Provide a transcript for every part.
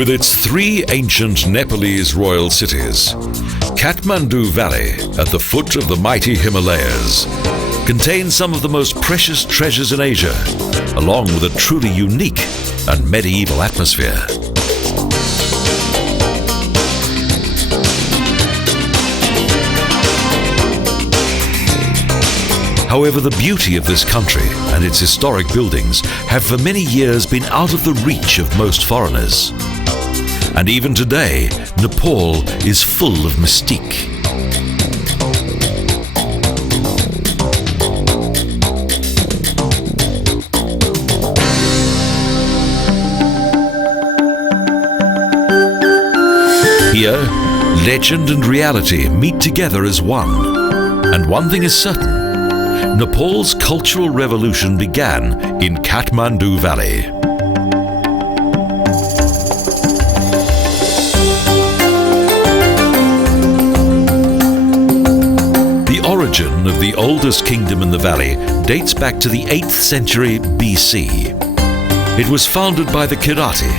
With its three ancient Nepalese royal cities, Kathmandu Valley, at the foot of the mighty Himalayas, contains some of the most precious treasures in Asia, along with a truly unique and medieval atmosphere. However, the beauty of this country and its historic buildings have for many years been out of the reach of most foreigners. And even today, Nepal is full of mystique. Here, legend and reality meet together as one. And one thing is certain: Nepal's cultural revolution began in Kathmandu Valley. The origin of the oldest kingdom in the valley dates back to the 8th century BC. It was founded by the Kirati.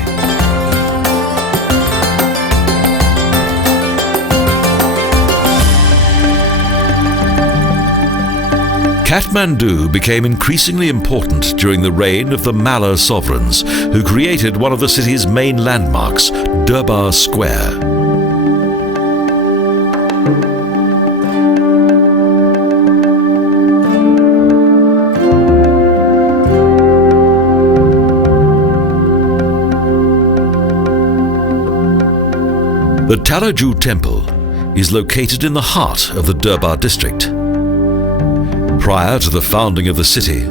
Kathmandu became increasingly important during the reign of the Malla sovereigns, who created one of the city's main landmarks, Durbar Square. The Taraju Temple is located in the heart of the Durbar district. Prior to the founding of the city,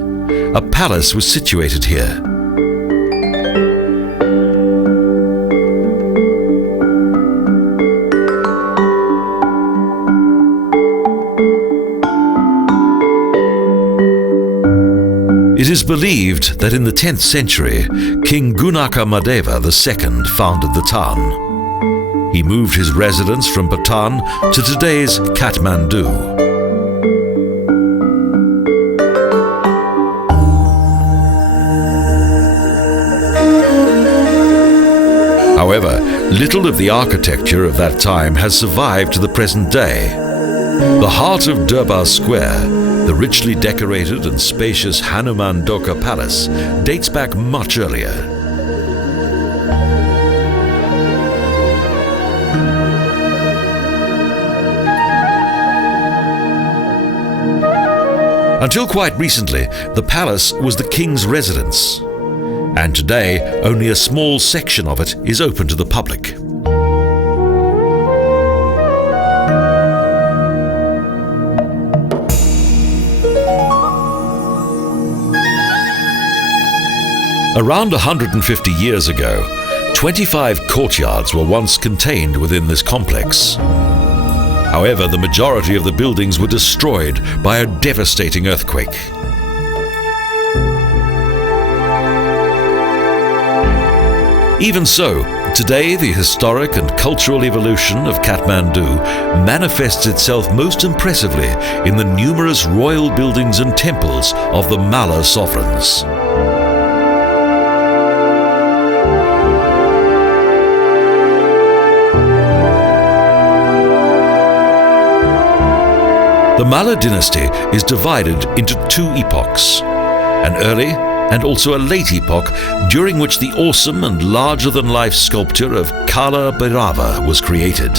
a palace was situated here. It is believed that in the 10th century, King Gunaka Madeva II founded the town. He moved his residence from Patan to today's Kathmandu. However, little of the architecture of that time has survived to the present day. The heart of Durbar Square, the richly decorated and spacious Hanuman Doka Palace, dates back much earlier. Until quite recently, the palace was the king's residence. And today, only a small section of it is open to the public. Around 150 years ago, 25 courtyards were once contained within this complex. However, the majority of the buildings were destroyed by a devastating earthquake. Even so, today the historic and cultural evolution of Kathmandu manifests itself most impressively in the numerous royal buildings and temples of the Malla sovereigns. The Malla dynasty is divided into two epochs: an early and also a late epoch, during which the awesome and larger-than-life sculpture of Kala Bhairava was created.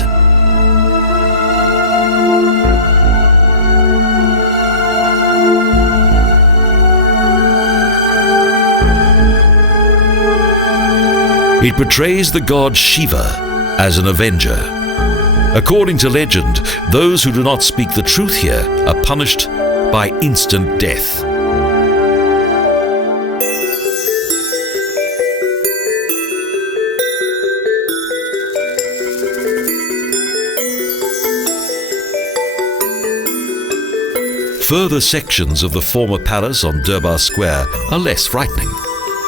It portrays the god Shiva as an avenger. According to legend, those who do not speak the truth here are punished by instant death. Further sections of the former palace on Durbar Square are less frightening.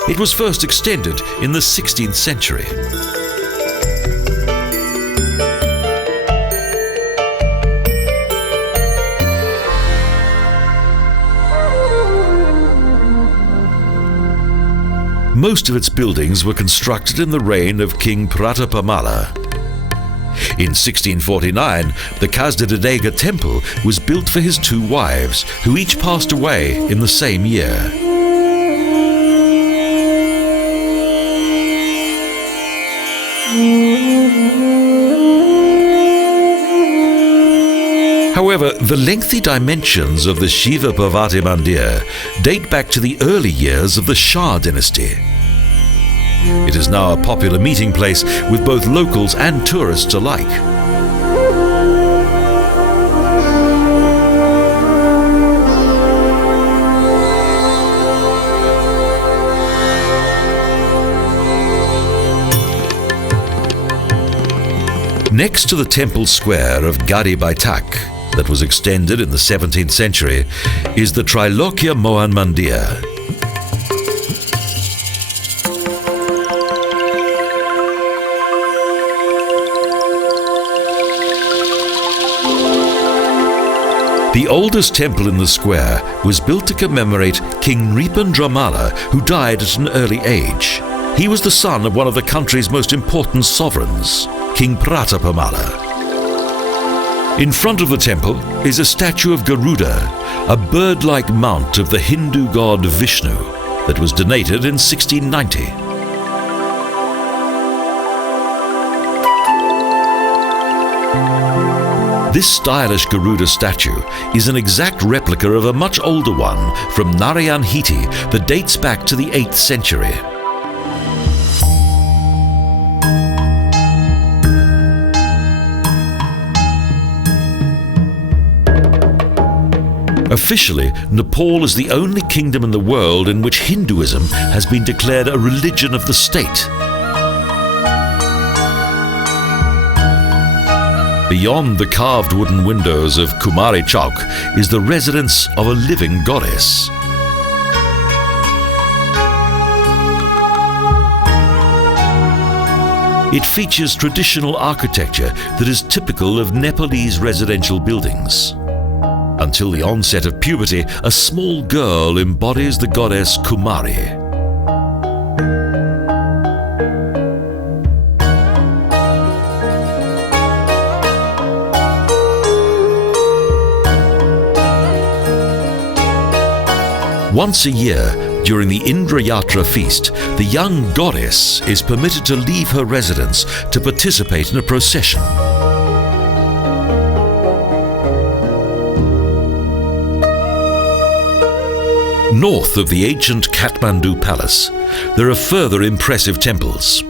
It was first extended in the 16th century. Most of its buildings were constructed in the reign of King Pratapamala. In 1649, the Kasdadadega temple was built for his two wives, who each passed away in the same year. However, the lengthy dimensions of the Shiva Parvati Mandir date back to the early years of the Shah dynasty. It is now a popular meeting place with both locals and tourists alike. Next to the temple square of Gadi Baitak, that was extended in the 17th century, is the Trilokya Mohan Mandir. The oldest temple in the square was built to commemorate King Nripandramala, who died at an early age. He was the son of one of the country's most important sovereigns, King Pratapamala. In front of the temple is a statue of Garuda, a bird-like mount of the Hindu god Vishnu, that was donated in 1690. This stylish Garuda statue is an exact replica of a much older one from Narayan Hiti that dates back to the 8th century. Officially, Nepal is the only kingdom in the world in which Hinduism has been declared a religion of the state. Beyond the carved wooden windows of Kumari Chowk is the residence of a living goddess. It features traditional architecture that is typical of Nepalese residential buildings. Until the onset of puberty, a small girl embodies the goddess Kumari. Once a year, during the Indra Yatra feast, the young goddess is permitted to leave her residence to participate in a procession. North of the ancient Kathmandu Palace, there are further impressive temples.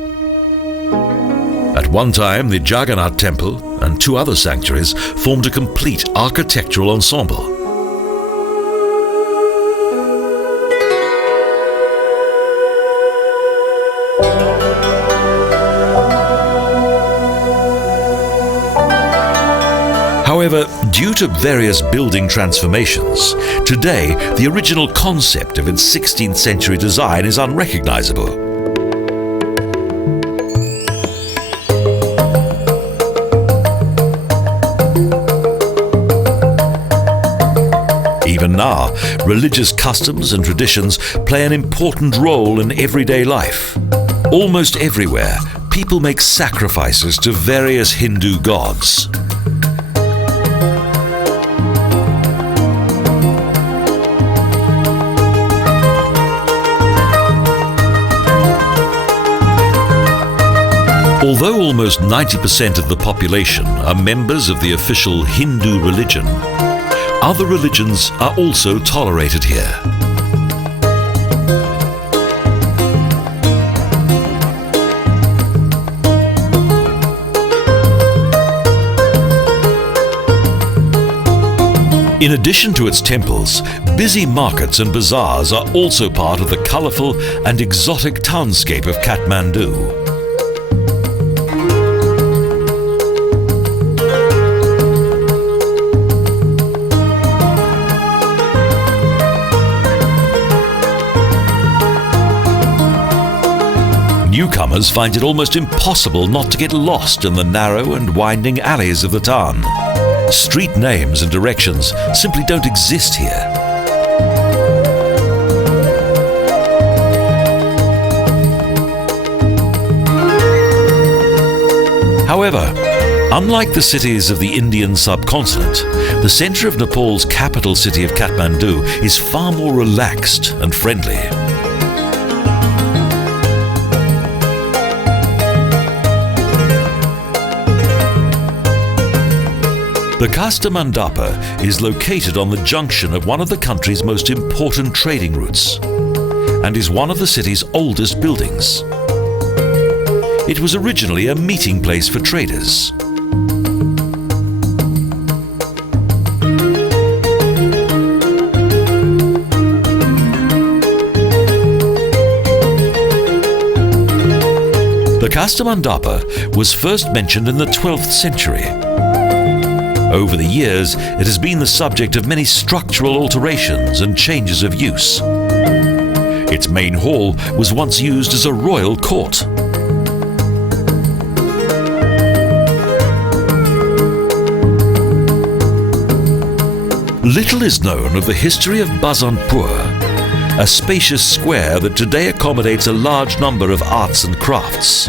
At one time, the Jagannath Temple and two other sanctuaries formed a complete architectural ensemble. However, due to various building transformations, today the original concept of its 16th century design is unrecognizable. Even now, religious customs and traditions play an important role in everyday life. Almost everywhere, people make sacrifices to various Hindu gods. Although almost 90% of the population are members of the official Hindu religion, other religions are also tolerated here. In addition to its temples, busy markets and bazaars are also part of the colourful and exotic townscape of Kathmandu. Newcomers find it almost impossible not to get lost in the narrow and winding alleys of the town. Street names and directions simply don't exist here. However, unlike the cities of the Indian subcontinent, the centre of Nepal's capital city of Kathmandu is far more relaxed and friendly. The Kathmandu is located on the junction of one of the country's most important trading routes and is one of the city's oldest buildings. It was originally a meeting place for traders. The Kathmandu was first mentioned in the 12th century. Over the years, it has been the subject of many structural alterations and changes of use. Its main hall was once used as a royal court. Little is known of the history of Bazanpur, a spacious square that today accommodates a large number of arts and crafts.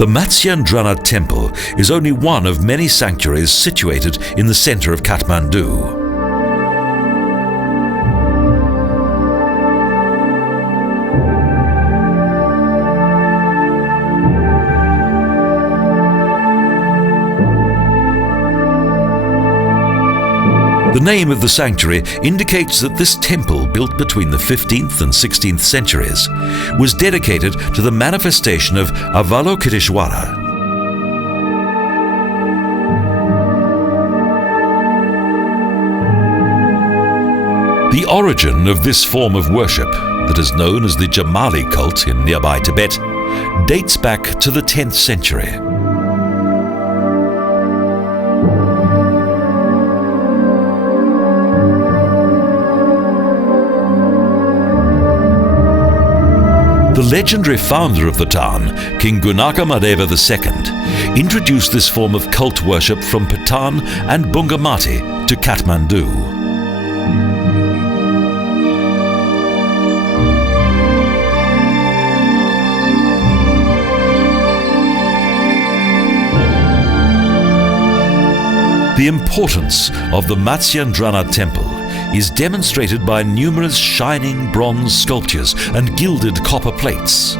The Matsyendranath Temple is only one of many sanctuaries situated in the centre of Kathmandu. The name of the sanctuary indicates that this temple, built between the 15th and 16th centuries, was dedicated to the manifestation of Avalokiteshvara. The origin of this form of worship, that is known as the Jamali cult in nearby Tibet, dates back to the 10th century. The legendary founder of the town, King Gunakamadeva II, introduced this form of cult worship from Patan and Bungamati to Kathmandu. The importance of the Matsyendranath Temple is demonstrated by numerous shining bronze sculptures and gilded copper plates.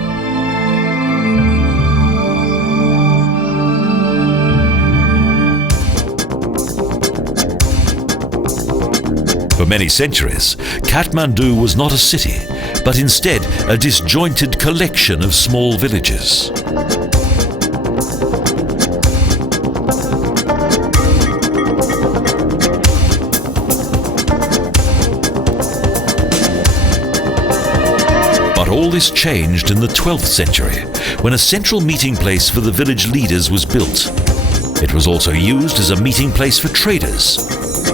For many centuries, Kathmandu was not a city, but instead a disjointed collection of small villages. But all this changed in the 12th century, when a central meeting place for the village leaders was built. It was also used as a meeting place for traders.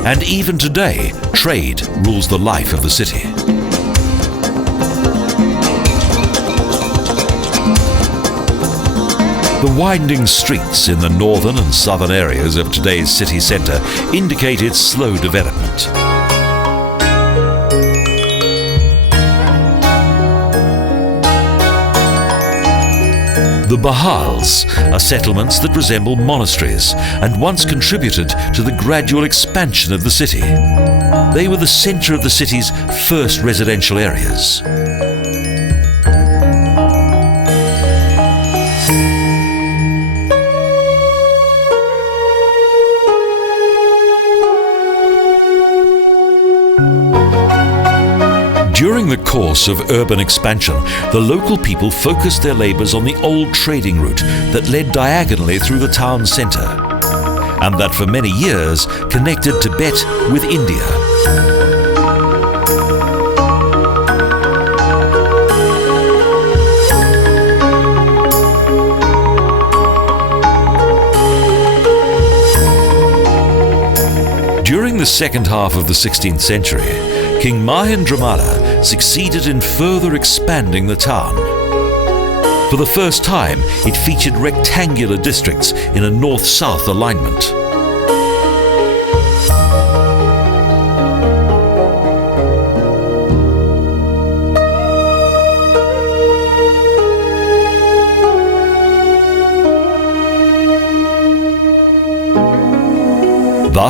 And even today, trade rules the life of the city. The winding streets in the northern and southern areas of today's city centre indicate its slow development. The Bahals are settlements that resemble monasteries and once contributed to the gradual expansion of the city. They were the centre of the city's first residential areas. During the course of urban expansion, the local people focused their labours on the old trading route that led diagonally through the town centre, and that for many years connected Tibet with India. During the second half of the 16th century, King Mahendramala succeeded in further expanding the town. For the first time, it featured rectangular districts in a north-south alignment.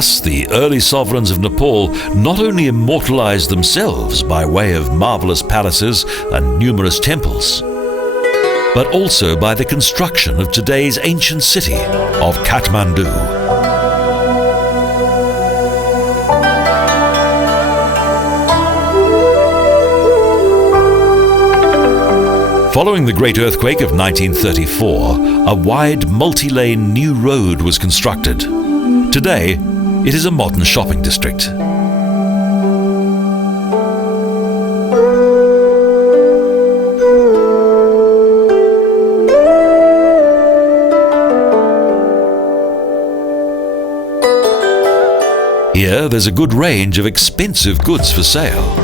Thus, the early sovereigns of Nepal not only immortalized themselves by way of marvelous palaces and numerous temples, but also by the construction of today's ancient city of Kathmandu. Following the Great Earthquake of 1934, a wide multi-lane new road was constructed. Today, it is a modern shopping district. Here, there's a good range of expensive goods for sale.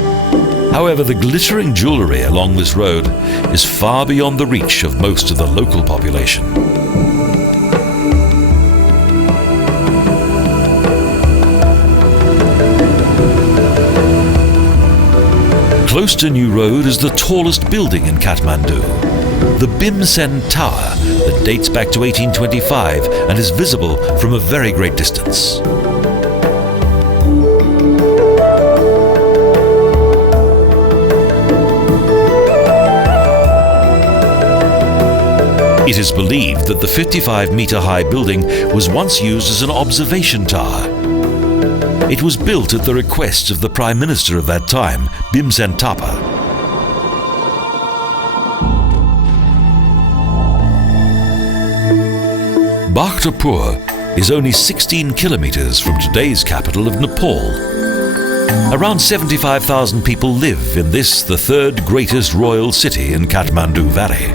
However, the glittering jewellery along this road is far beyond the reach of most of the local population. Close to New Road is the tallest building in Kathmandu, the Bhimsen Tower, that dates back to 1825 and is visible from a very great distance. It is believed that the 55-meter-high building was once used as an observation tower. It was built at the request of the Prime Minister of that time, Bhimsen Thapa. Bhaktapur is only 16 kilometers from today's capital of Nepal. Around 75,000 people live in this, the third greatest royal city in Kathmandu Valley.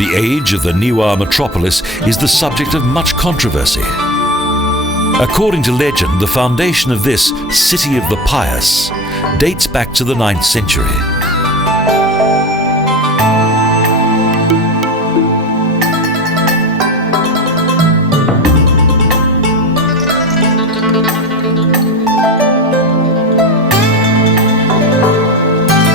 The age of the Niwar metropolis is the subject of much controversy. According to legend, the foundation of this city of the pious dates back to the 9th century.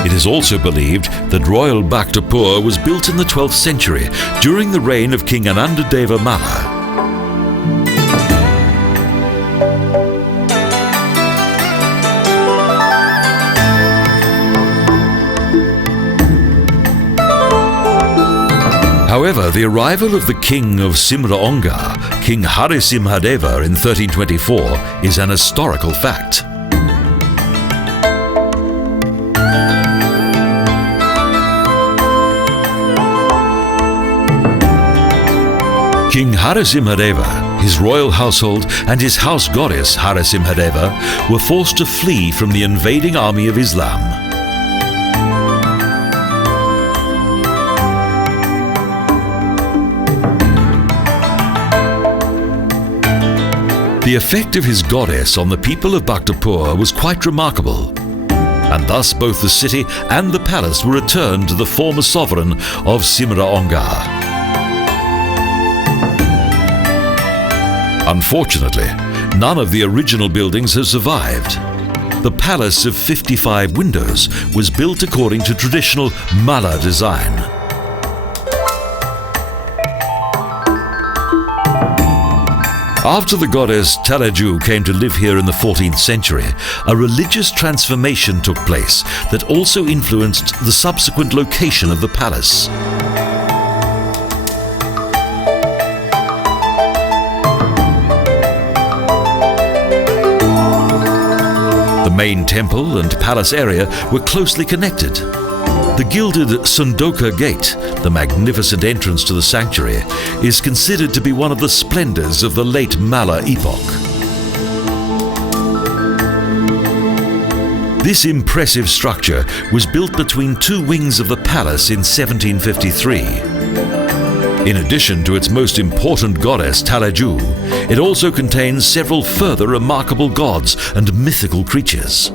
It is also believed that Royal Bhaktapur was built in the 12th century during the reign of King Anandadeva Malla. However, the arrival of the king of Simra-Ongar, King Harisimhadeva, in 1324 is an historical fact. King Harisimhadeva, his royal household and his house goddess Harisimhadeva were forced to flee from the invading army of Islam. The effect of his goddess on the people of Bhaktapur was quite remarkable, and thus both the city and the palace were returned to the former sovereign of Simra-Ongar. Unfortunately, none of the original buildings have survived. The palace of 55 windows was built according to traditional Malla design. After the goddess Talaju came to live here in the 14th century, a religious transformation took place that also influenced the subsequent location of the palace. The main temple and palace area were closely connected. The gilded Sundoka Gate, the magnificent entrance to the sanctuary, is considered to be one of the splendors of the late Malla epoch. This impressive structure was built between two wings of the palace in 1753. In addition to its most important goddess, Talaju, it also contains several further remarkable gods and mythical creatures.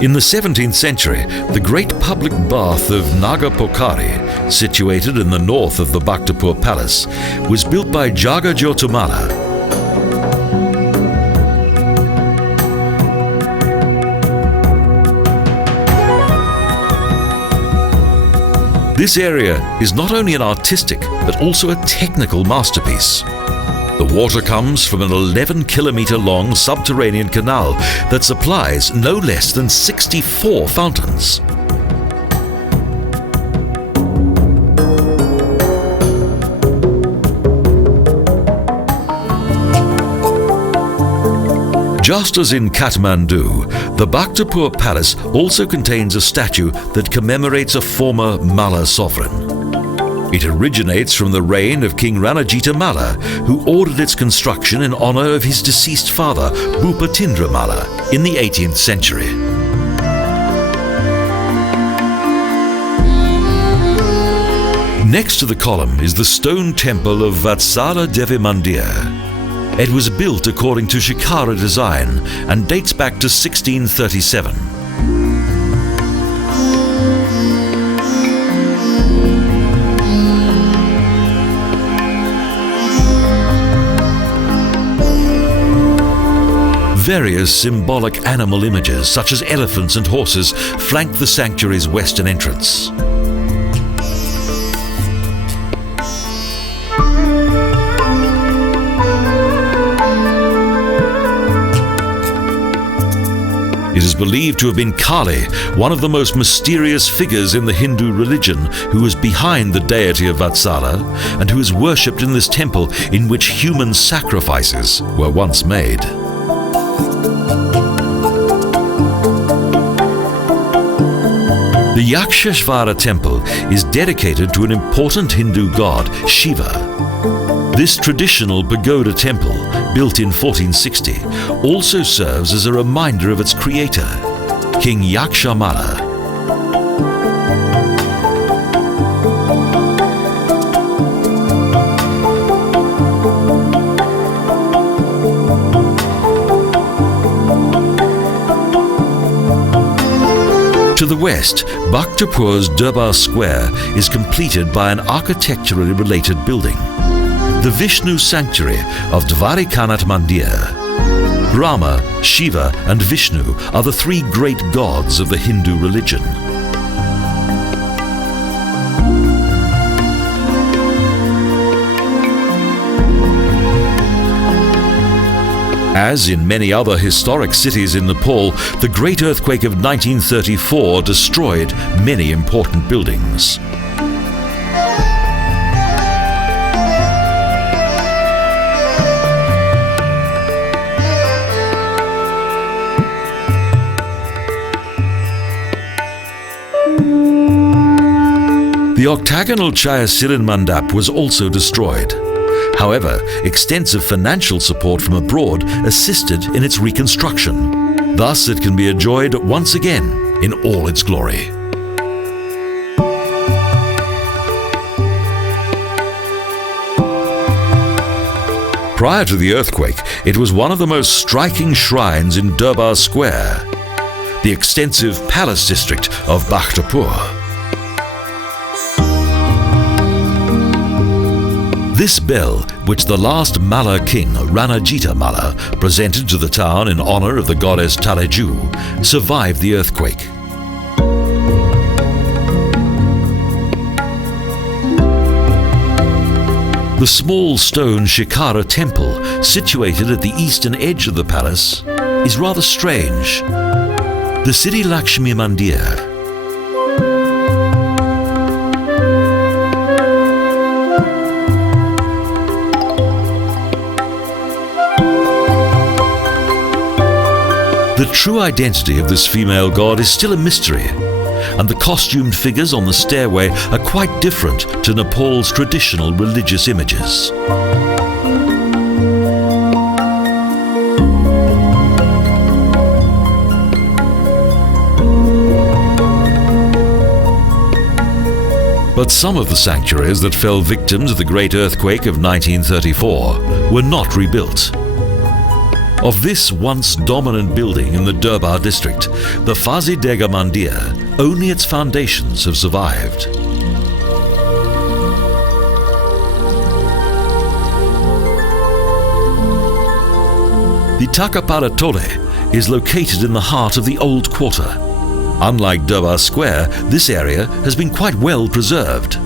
In the 17th century, the great public bath of Nagapokari, situated in the north of the Bhaktapur Palace, was built by Jaga Jyotimalla. This area is not only an artistic but also a technical masterpiece. The water comes from an 11-kilometer long subterranean canal that supplies no less than 64 fountains. Just as in Kathmandu, the Bhaktapur Palace also contains a statue that commemorates a former Malla sovereign. It originates from the reign of King Ranajita Malla, who ordered its construction in honor of his deceased father, Bhupatindra Malla, in the 18th century. Next to the column is the stone temple of Vatsala Devi Mandir. It was built according to Shikara design and dates back to 1637. Various symbolic animal images, such as elephants and horses, flank the sanctuary's western entrance. It is believed to have been Kali, one of the most mysterious figures in the Hindu religion, who was behind the deity of Vatsala and who is worshipped in this temple in which human sacrifices were once made. The Yaksheshvara temple is dedicated to an important Hindu god, Shiva. This traditional pagoda temple, built in 1460, also serves as a reminder of its creator, King Yakshamala. To the west, Bhaktapur's Durbar Square is completed by an architecturally related building, the Vishnu Sanctuary of Dvarikanath Mandir. Brahma, Shiva and Vishnu are the three great gods of the Hindu religion. As in many other historic cities in Nepal, the Great Earthquake of 1934 destroyed many important buildings. The octagonal Chayasilan Mandap was also destroyed. However, extensive financial support from abroad assisted in its reconstruction. Thus, it can be enjoyed once again in all its glory. Prior to the earthquake, it was one of the most striking shrines in Durbar Square, the extensive palace district of Bhaktapur. This bell, which the last Malla king, Ranajita Malla, presented to the town in honor of the goddess Taleju, survived the earthquake. The small stone Shikara temple, situated at the eastern edge of the palace, is rather strange. The Siddhi Lakshmi Mandir. The true identity of this female god is still a mystery, and the costumed figures on the stairway are quite different to Nepal's traditional religious images. But some of the sanctuaries that fell victim to the Great Earthquake of 1934 were not rebuilt. Of this once dominant building in the Durbar district, the Fazidega Mandir, only its foundations have survived. The Takapara Tole is located in the heart of the old quarter. Unlike Durbar Square, this area has been quite well preserved.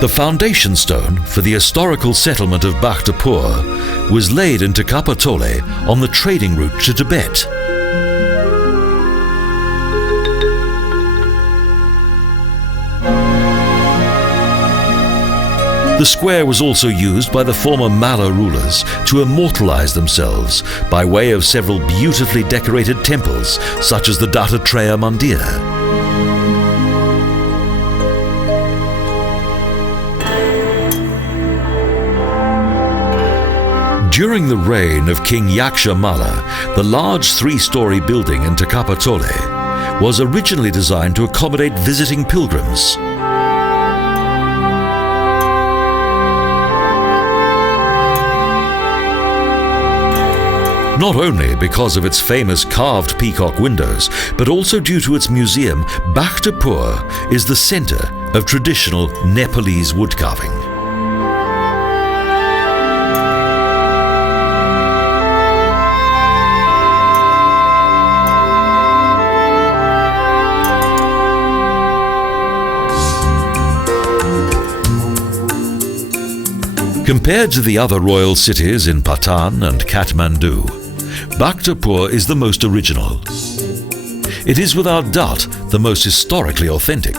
The foundation stone for the historical settlement of Bhaktapur was laid in Tekapathole on the trading route to Tibet. The square was also used by the former Malla rulers to immortalize themselves by way of several beautifully decorated temples, such as the Dattatreya Mandir. During the reign of King Yaksha Malla, the large three-story building in Tekapathole was originally designed to accommodate visiting pilgrims. Not only because of its famous carved peacock windows, but also due to its museum, Bhaktapur is the center of traditional Nepalese woodcarving. Compared to the other royal cities in Patan and Kathmandu, Bhaktapur is the most original. It is without doubt the most historically authentic.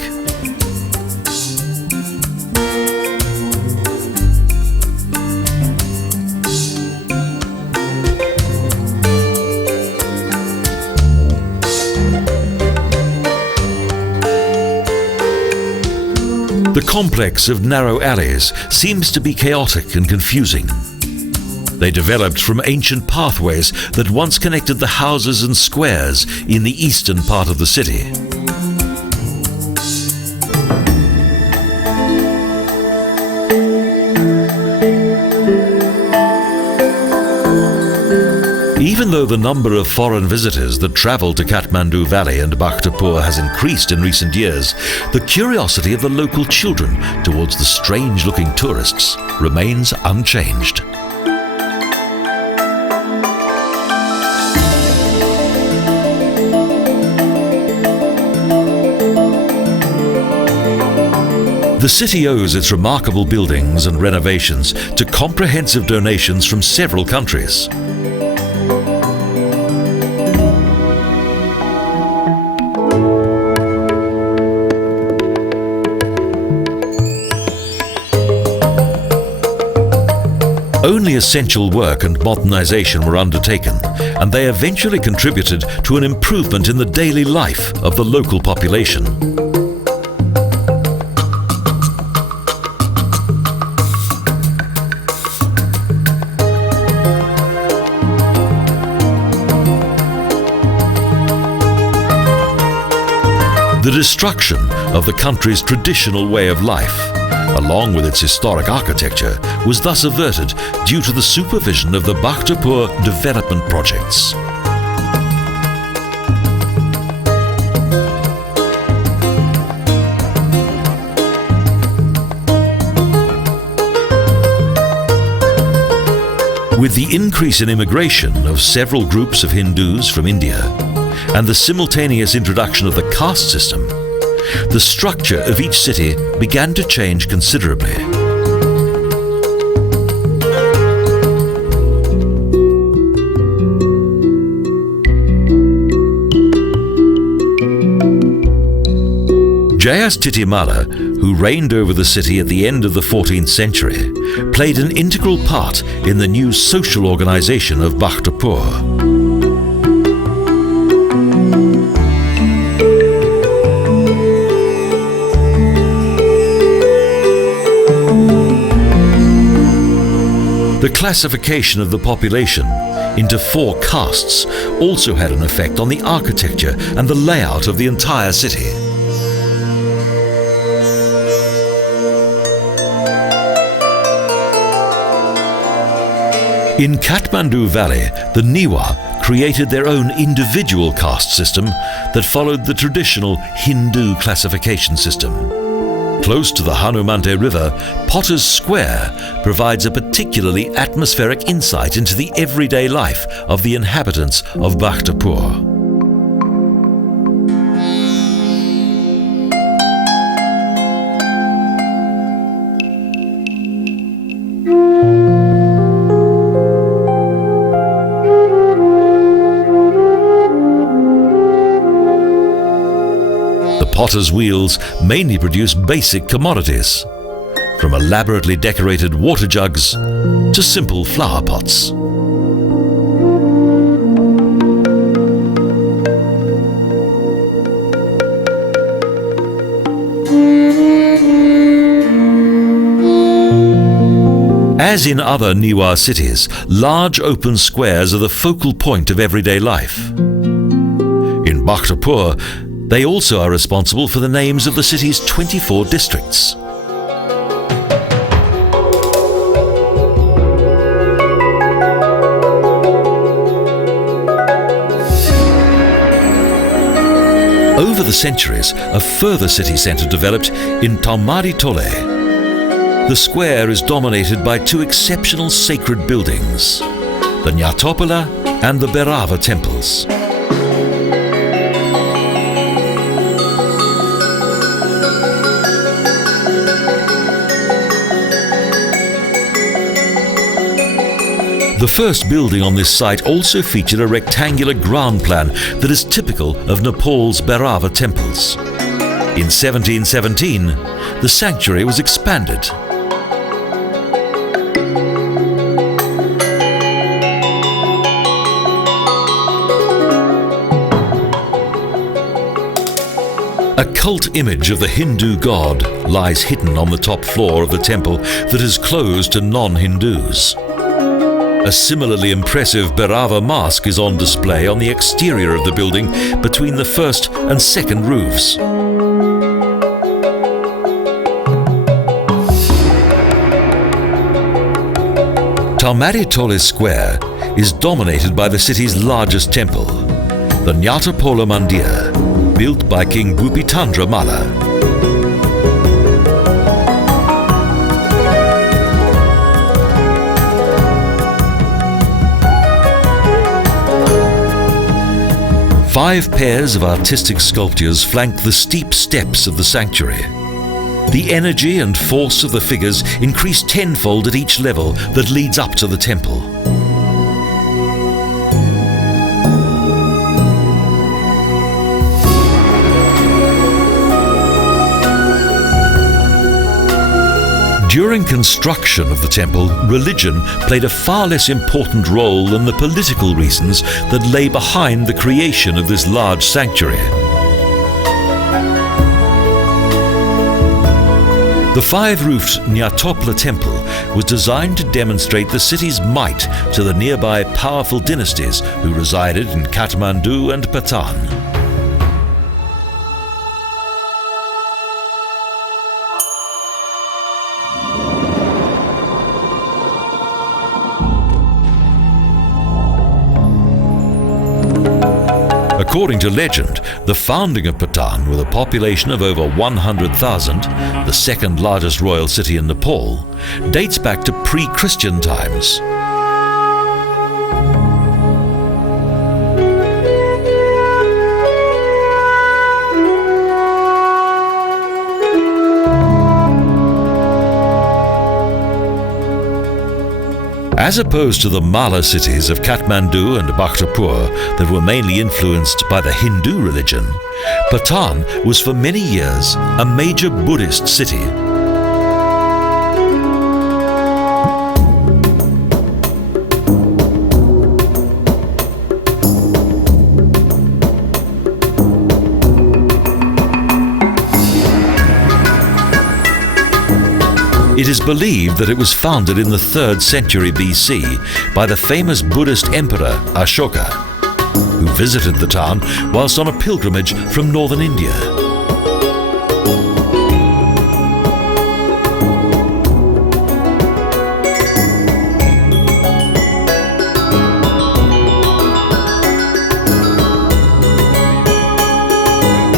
The complex of narrow alleys seems to be chaotic and confusing. They developed from ancient pathways that once connected the houses and squares in the eastern part of the city. Even though the number of foreign visitors that travel to Kathmandu Valley and Bhaktapur has increased in recent years, the curiosity of the local children towards the strange-looking tourists remains unchanged. The city owes its remarkable buildings and renovations to comprehensive donations from several countries. Only essential work and modernization were undertaken, and they eventually contributed to an improvement in the daily life of the local population. The destruction of the country's traditional way of life, along with its historic architecture, was thus averted due to the supervision of the Bhaktapur development projects. With the increase in immigration of several groups of Hindus from India, and the simultaneous introduction of the caste system, the structure of each city began to change considerably. Jayas Titimala, who reigned over the city at the end of the 14th century, played an integral part in the new social organization of Bhaktapur. The classification of the population into 4 castes also had an effect on the architecture and the layout of the entire city. In Kathmandu Valley, the Niwa created their own individual caste system that followed the traditional Hindu classification system. Close to the Hanumante River, Potter's Square provides a particularly atmospheric insight into the everyday life of the inhabitants of Bhaktapur. Potter's wheels mainly produce basic commodities, from elaborately decorated water jugs to simple flower pots. As in other Niwar cities, large open squares are the focal point of everyday life. In Bhaktapur, they also are responsible for the names of the city's 24 districts. Over the centuries, a further city centre developed in Taumari Tole. The square is dominated by two exceptional sacred buildings, the Nyatopola and the Bhairava temples. The first building on this site also featured a rectangular ground plan that is typical of Nepal's Bhairava temples. In 1717, the sanctuary was expanded. A cult image of the Hindu god lies hidden on the top floor of the temple that is closed to non-Hindus. A similarly impressive Bhairava mask is on display on the exterior of the building between the first and second roofs. Taumari Tole Square is dominated by the city's largest temple, the Nyatapola Mandir, built by King Bhupitandra Malla. Five pairs of artistic sculptures flank the steep steps of the sanctuary. The energy and force of the figures increase tenfold at each level that leads up to the temple. During construction of the temple, religion played a far less important role than the political reasons that lay behind the creation of this large sanctuary. The five-roofed Nyatopla temple was designed to demonstrate the city's might to the nearby powerful dynasties who resided in Kathmandu and Patan. According to legend, the founding of Patan, with a population of over 100,000, the second largest royal city in Nepal, dates back to pre-Christian times. As opposed to the Mala cities of Kathmandu and Bhaktapur that were mainly influenced by the Hindu religion, Patan was for many years a major Buddhist city. It is believed that it was founded in the 3rd century BC by the famous Buddhist emperor Ashoka, who visited the town whilst on a pilgrimage from northern India.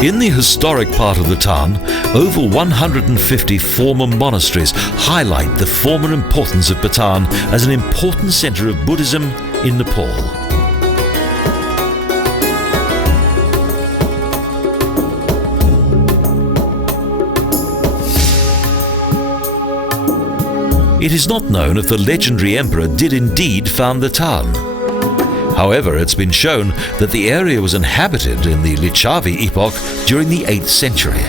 In the historic part of the town, over 150 former monasteries highlight the former importance of Bhutan as an important centre of Buddhism in Nepal. It is not known if the legendary emperor did indeed found the town. However, it's been shown that the area was inhabited in the Licchavi epoch during the 8th century.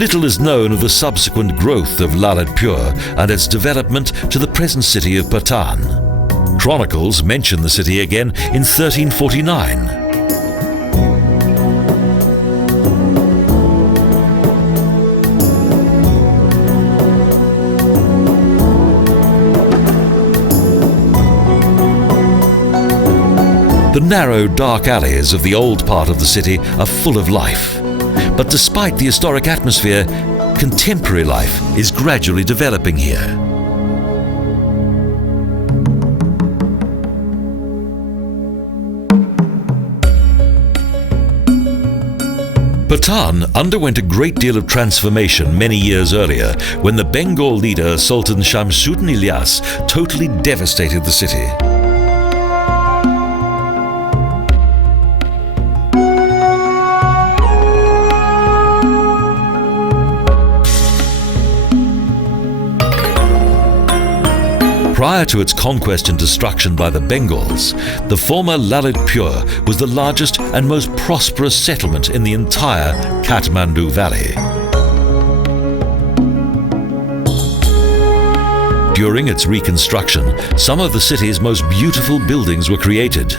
Little is known of the subsequent growth of Lalitpur and its development to the present city of Bhutan. Chronicles mention the city again in 1349. The narrow, dark alleys of the old part of the city are full of life. But despite the historic atmosphere, contemporary life is gradually developing here. Bhutan underwent a great deal of transformation many years earlier when the Bengal leader Sultan Shamsuddin Ilyas totally devastated the city. Prior to its conquest and destruction by the Bengals, the former Lalitpur was the largest and most prosperous settlement in the entire Kathmandu Valley. During its reconstruction, some of the city's most beautiful buildings were created.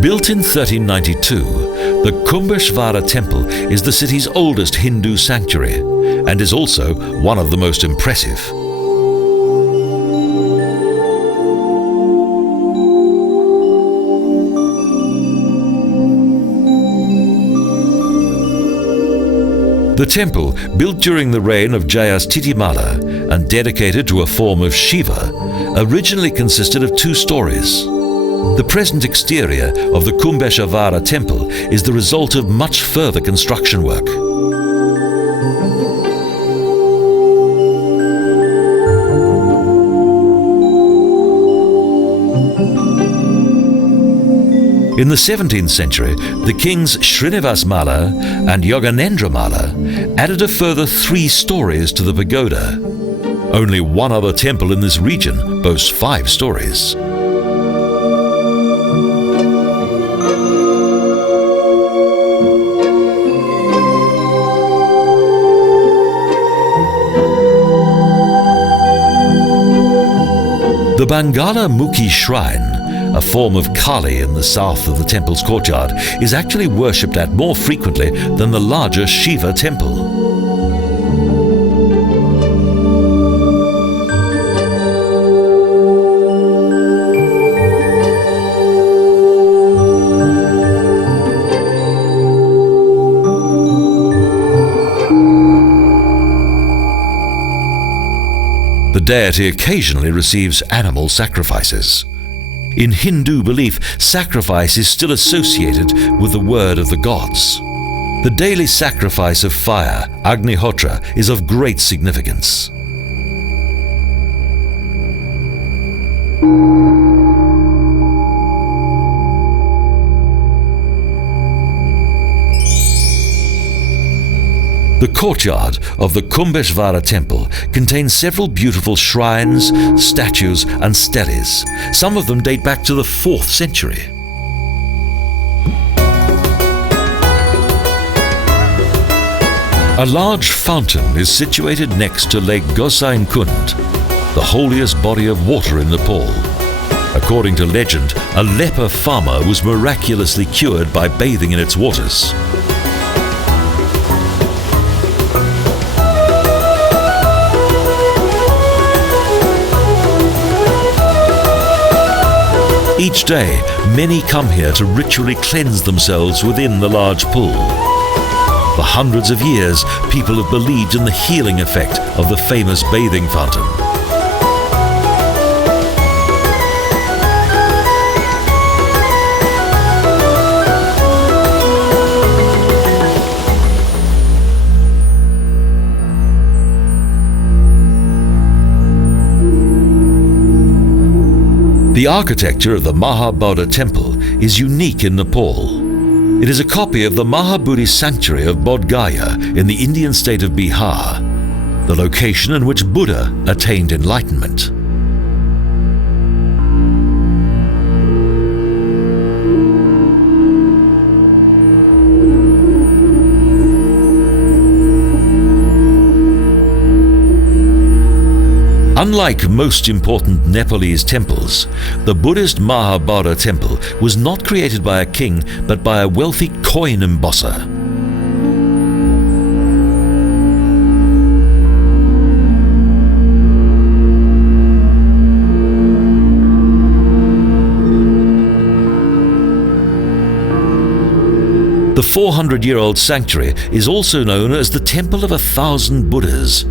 Built in 1392, the Kumbheshwara Temple is the city's oldest Hindu sanctuary and is also one of the most impressive. The temple, built during the reign of Jayasthithimala and dedicated to a form of Shiva, originally consisted of 2 stories. The present exterior of the Kumbheshwara temple is the result of much further construction work. In the 17th century, the kings Srinivas Malla and Yoganendra Malla added a further 3 stories to the pagoda. Only one other temple in this region boasts 5 stories. The Bangala Mukhi Shrine, a form of Kali in the south of the temple's courtyard, is actually worshipped at more frequently than the larger Shiva temple. The deity occasionally receives animal sacrifices. In Hindu belief, sacrifice is still associated with the word of the gods. The daily sacrifice of fire, Agnihotra, is of great significance. The courtyard of the Kumbheshwara temple contains several beautiful shrines, statues and steles. Some of them date back to the 4th century. A large fountain is situated next to Lake Gosain Kund, the holiest body of water in Nepal. According to legend, a leper farmer was miraculously cured by bathing in its waters. Each day, many come here to ritually cleanse themselves within the large pool. For hundreds of years, people have believed in the healing effect of the famous bathing fountain. The architecture of the Mahabodha temple is unique in Nepal. It is a copy of the Mahabodhi sanctuary of Bodh Gaya in the Indian state of Bihar, the location in which Buddha attained enlightenment. Unlike most important Nepalese temples, the Buddhist Mahabodha temple was not created by a king but by a wealthy coin embosser. The 400-year-old sanctuary is also known as the Temple of 1,000 Buddhas,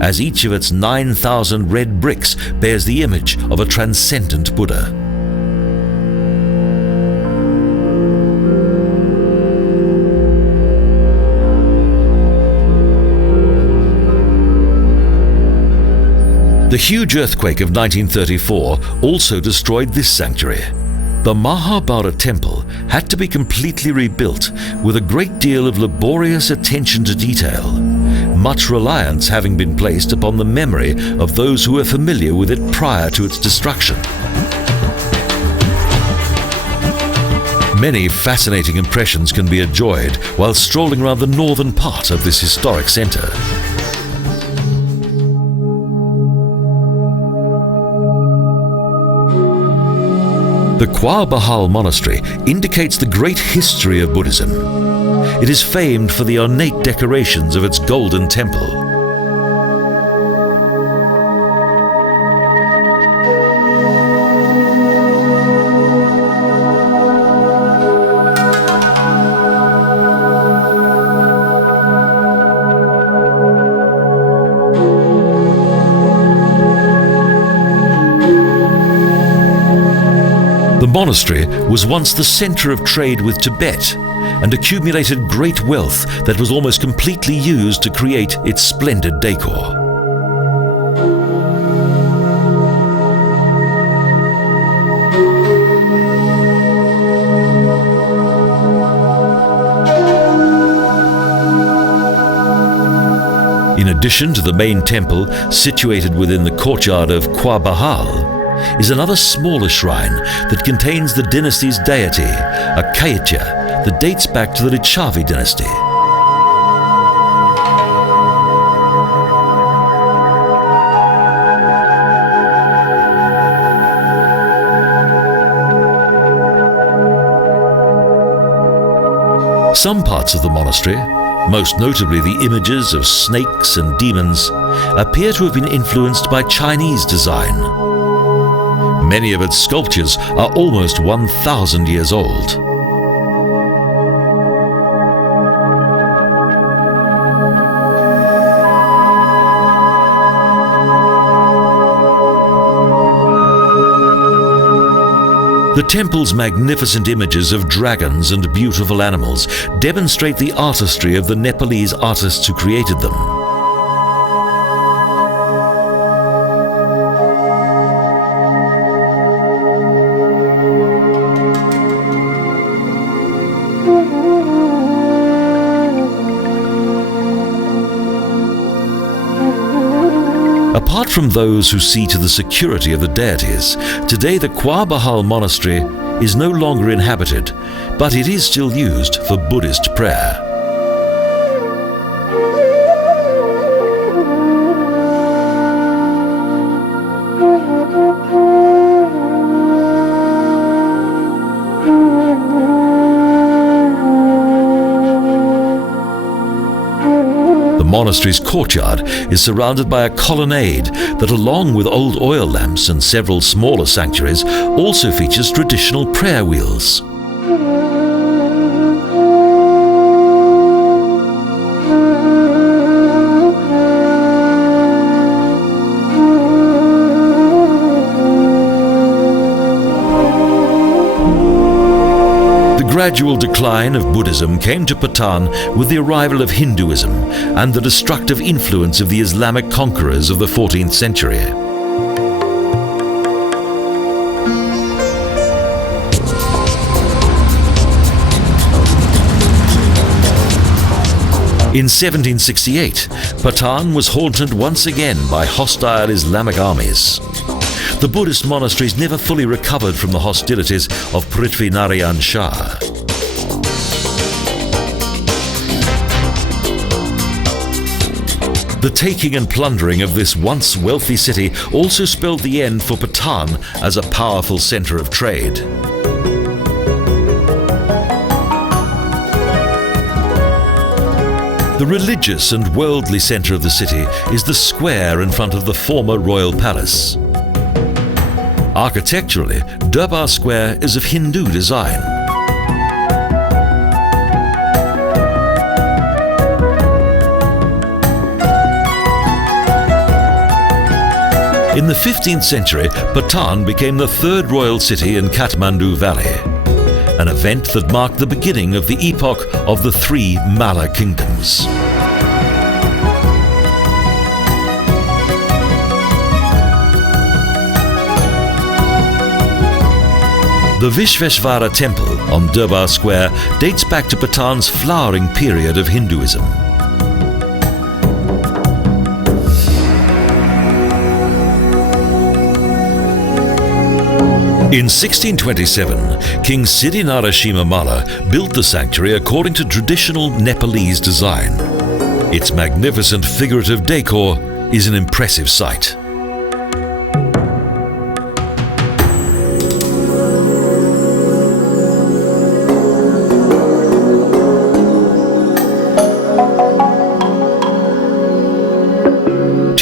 as each of its 9,000 red bricks bears the image of a transcendent Buddha. The huge earthquake of 1934 also destroyed this sanctuary. The Mahabodha temple had to be completely rebuilt with a great deal of laborious attention to detail, much reliance having been placed upon the memory of those who were familiar with it prior to its destruction. Many fascinating impressions can be enjoyed while strolling around the northern part of this historic centre. The Kwa Bahal Monastery indicates the great history of Buddhism. It is famed for the ornate decorations of its golden temple. The monastery was once the center of trade with Tibet and accumulated great wealth that was almost completely used to create its splendid decor. In addition to the main temple situated within the courtyard of Kwa Bahal, is another smaller shrine that contains the dynasty's deity, a Kaitya that dates back to the Lichavi dynasty. Some parts of the monastery, most notably the images of snakes and demons, appear to have been influenced by Chinese design. Many of its sculptures are almost 1,000 years old. The temple's magnificent images of dragons and beautiful animals demonstrate the artistry of the Nepalese artists who created them. Apart from those who see to the security of the deities, today the Kwa Bahal Monastery is no longer inhabited, but it is still used for Buddhist prayer. The monastery's courtyard is surrounded by a colonnade that, along with old oil lamps and several smaller sanctuaries, also features traditional prayer wheels. The gradual decline of Buddhism came to Patan with the arrival of Hinduism and the destructive influence of the Islamic conquerors of the 14th century. In 1768, Patan was haunted once again by hostile Islamic armies. The Buddhist monasteries never fully recovered from the hostilities of Prithvi Narayan Shah. The taking and plundering of this once wealthy city also spelled the end for Patan as a powerful centre of trade. The religious and worldly centre of the city is the square in front of the former royal palace. Architecturally, Durbar Square is of Hindu design. In the 15th century, Patan became the third royal city in Kathmandu Valley, an event that marked the beginning of the epoch of the three Malla kingdoms. The Vishveshvara temple on Durbar Square dates back to Patan's flowering period of Hinduism. In 1627, King Siddhinarashima Malla built the sanctuary according to traditional Nepalese design. Its magnificent figurative decor is an impressive sight.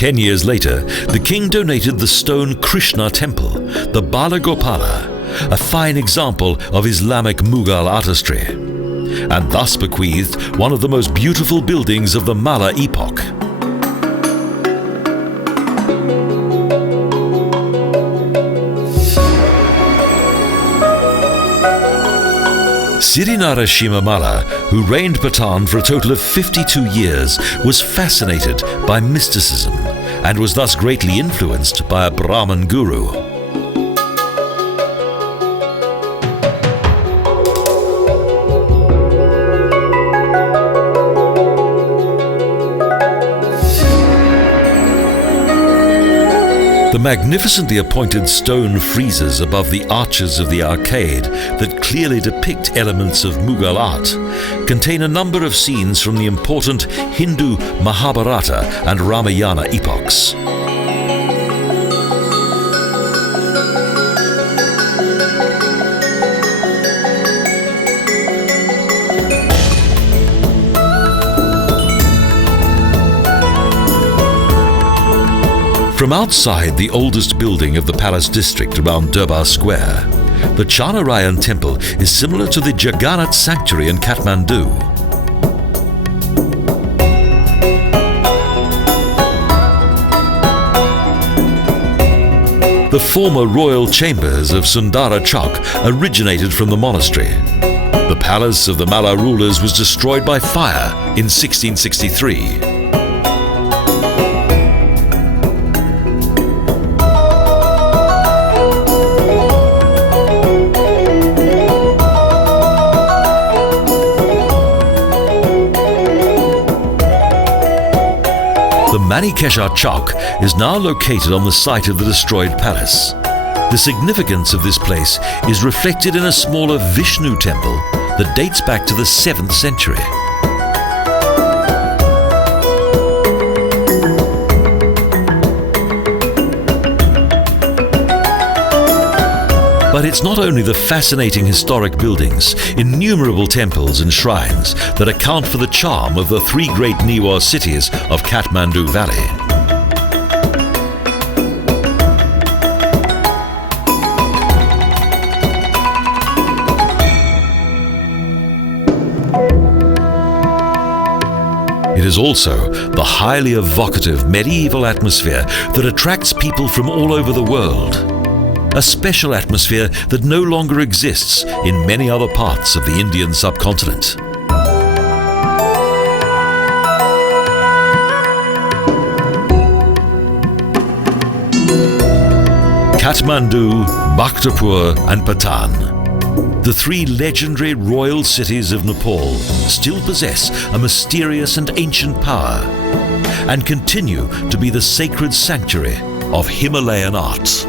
Ten years later, the king donated the stone Krishna temple, the Bala Gopala, a fine example of Islamic Mughal artistry, and thus bequeathed one of the most beautiful buildings of the Malla epoch. Siddhinarashima Malla, who reigned Patan for a total of 52 years, was fascinated by mysticism and was thus greatly influenced by a Brahmin guru. The magnificently appointed stone friezes above the arches of the arcade that clearly depict elements of Mughal art contain a number of scenes from the important Hindu Mahabharata and Ramayana epochs. From outside the oldest building of the palace district around Durbar Square, the Chanarayan temple is similar to the Jagannath sanctuary in Kathmandu. The former royal chambers of Sundara Chowk originated from the monastery. The palace of the Malla rulers was destroyed by fire in 1663. The Manikesha Chowk is now located on the site of the destroyed palace. The significance of this place is reflected in a smaller Vishnu temple that dates back to the 7th century. But it's not only the fascinating historic buildings, innumerable temples and shrines that account for the charm of the three great Niwa cities of Kathmandu Valley. It is also the highly evocative medieval atmosphere that attracts people from all over the world. A special atmosphere that no longer exists in many other parts of the Indian subcontinent. Kathmandu, Bhaktapur and Patan. The three legendary royal cities of Nepal still possess a mysterious and ancient power and continue to be the sacred sanctuary of Himalayan art.